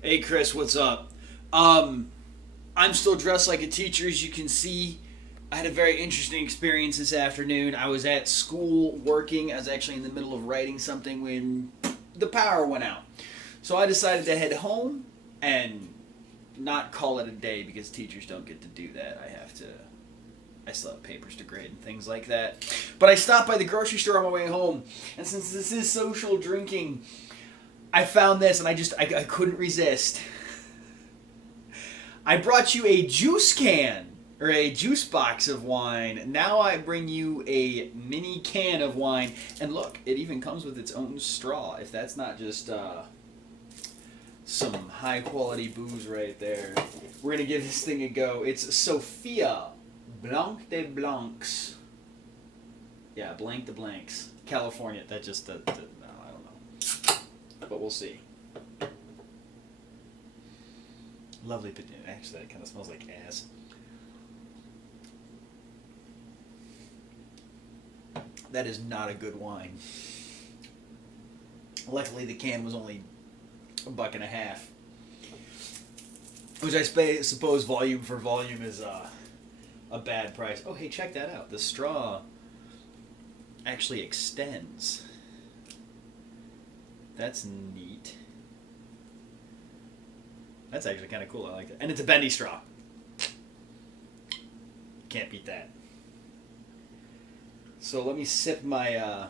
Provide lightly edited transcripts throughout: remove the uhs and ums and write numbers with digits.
Hey Chris, what's up? I'm still dressed like a teacher, as you can see. I had a very interesting experience this afternoon. I was at school working. I was actually in the middle of writing something when the power went out. So I decided to head home and not call it a day because teachers don't get to do that. I still have papers to grade and things like that. But I stopped by the grocery store on my way home, and since this is social drinking, I found this and I couldn't resist. I brought you a juice can or a juice box of wine. Now I bring you a mini can of wine, and look, it even comes with its own straw. If that's not just some high quality booze right there, we're gonna give this thing a go. It's Sophia Blanc de Blancs. Yeah, Blanc de Blancs, California. That just no, I don't know, but we'll see. Lovely, but actually that kind of smells like ass. That is not a good wine. Luckily the can was only $1.50, which I suppose volume for volume is a bad price. Oh hey, check that out. The straw actually extends. That's neat. That's actually kind of cool. I like that. And it's a bendy straw. Can't beat that. So let me sip my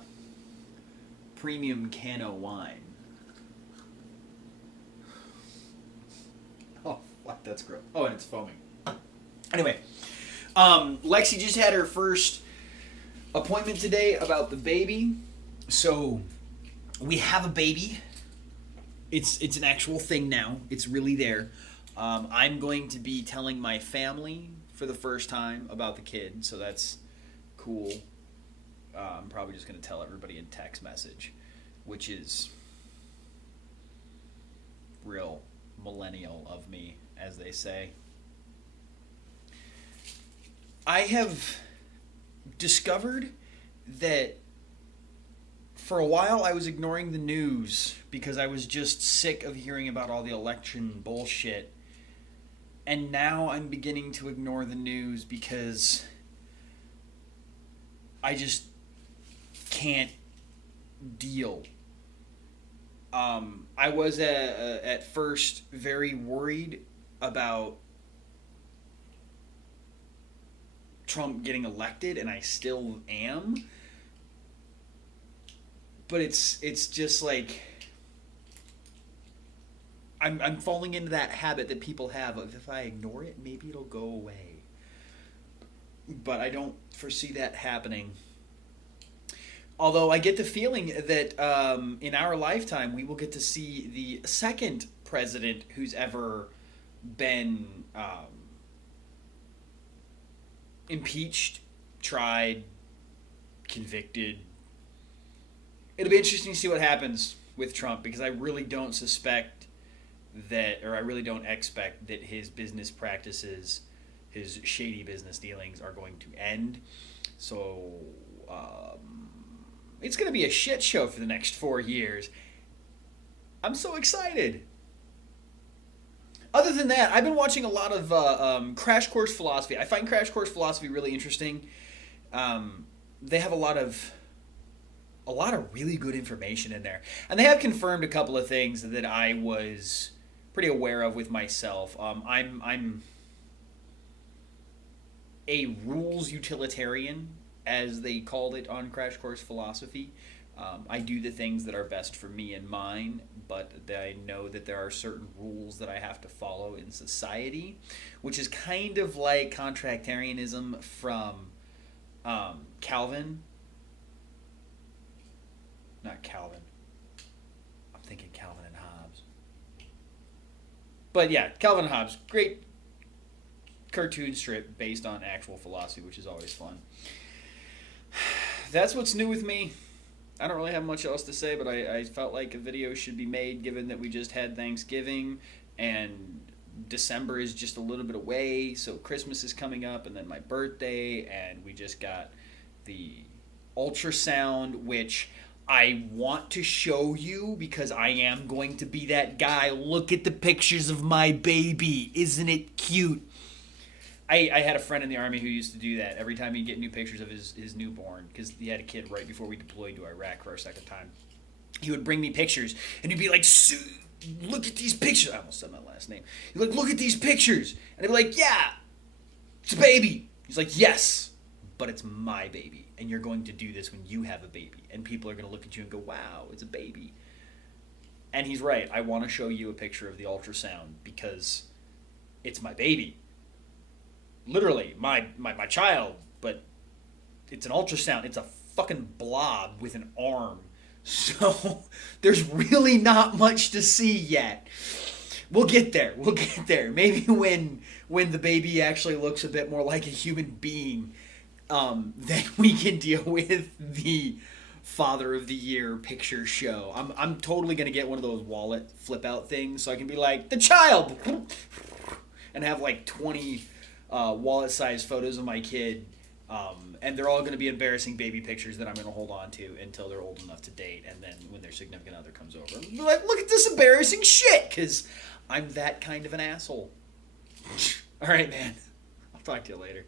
premium Cano wine. Oh, fuck, that's gross. Oh, and it's foaming. Anyway, Lexi just had her first appointment today about the baby. So we have a baby. It's an actual thing now. It's really there. I'm going to be telling my family for the first time about the kid, so that's cool. I'm probably just going to tell everybody in text message, which is real millennial of me, as they say. I have discovered that for a while I was ignoring the news because I was just sick of hearing about all the election bullshit. And now I'm beginning to ignore the news because I just can't deal. I was at first very worried about Trump getting elected, and I still am. But it's just like I'm falling into that habit that people have of if I ignore it, maybe it'll go away. But I don't foresee that happening. Although I get the feeling that in our lifetime we will get to see the second president who's ever been impeached, tried, convicted. It'll be interesting to see what happens with Trump because I really don't suspect that, or I really don't expect that his business practices, his shady business dealings are going to end. So it's going to be a shit show for the next 4 years. I'm so excited. Other than that, I've been watching a lot of Crash Course Philosophy. I find Crash Course Philosophy really interesting. They have a lot of really good information in there. And they have confirmed a couple of things that I was pretty aware of with myself. I'm a rules utilitarian, as they called it on Crash Course Philosophy. I do the things that are best for me and mine, but I know that there are certain rules that I have to follow in society, which is kind of like contractarianism from Calvin. Not Calvin. I'm thinking Calvin and Hobbes. But yeah, Calvin and Hobbes. Great cartoon strip based on actual philosophy, which is always fun. That's what's new with me. I don't really have much else to say, but I felt like a video should be made given that we just had Thanksgiving and December is just a little bit away, so Christmas is coming up and then my birthday, and we just got the ultrasound, which I want to show you because I am going to be that guy. Look at the pictures of my baby. Isn't it cute? I had a friend in the Army who used to do that every time he'd get new pictures of his newborn, because he had a kid right before we deployed to Iraq for our second time. He would bring me pictures, and he'd be like, look at these pictures. I almost said my last name. He'd be like, look at these pictures. And I'd be like, yeah, it's a baby. He's like, yes, but it's my baby, and you're going to do this when you have a baby, and people are going to look at you and go, wow, it's a baby. And he's right. I want to show you a picture of the ultrasound because it's my baby. Literally, my child, but it's an ultrasound. It's a fucking blob with an arm. So there's really not much to see yet. We'll get there. We'll get there. Maybe when the baby actually looks a bit more like a human being, then we can deal with the Father of the Year picture show. I'm totally gonna get one of those wallet flip out things so I can be like the child, and have like 20 wallet-sized photos of my kid, and they're all going to be embarrassing baby pictures that I'm going to hold on to until they're old enough to date, and then when their significant other comes over, I'm like, look at this embarrassing shit, because I'm that kind of an asshole. All right, man. I'll talk to you later.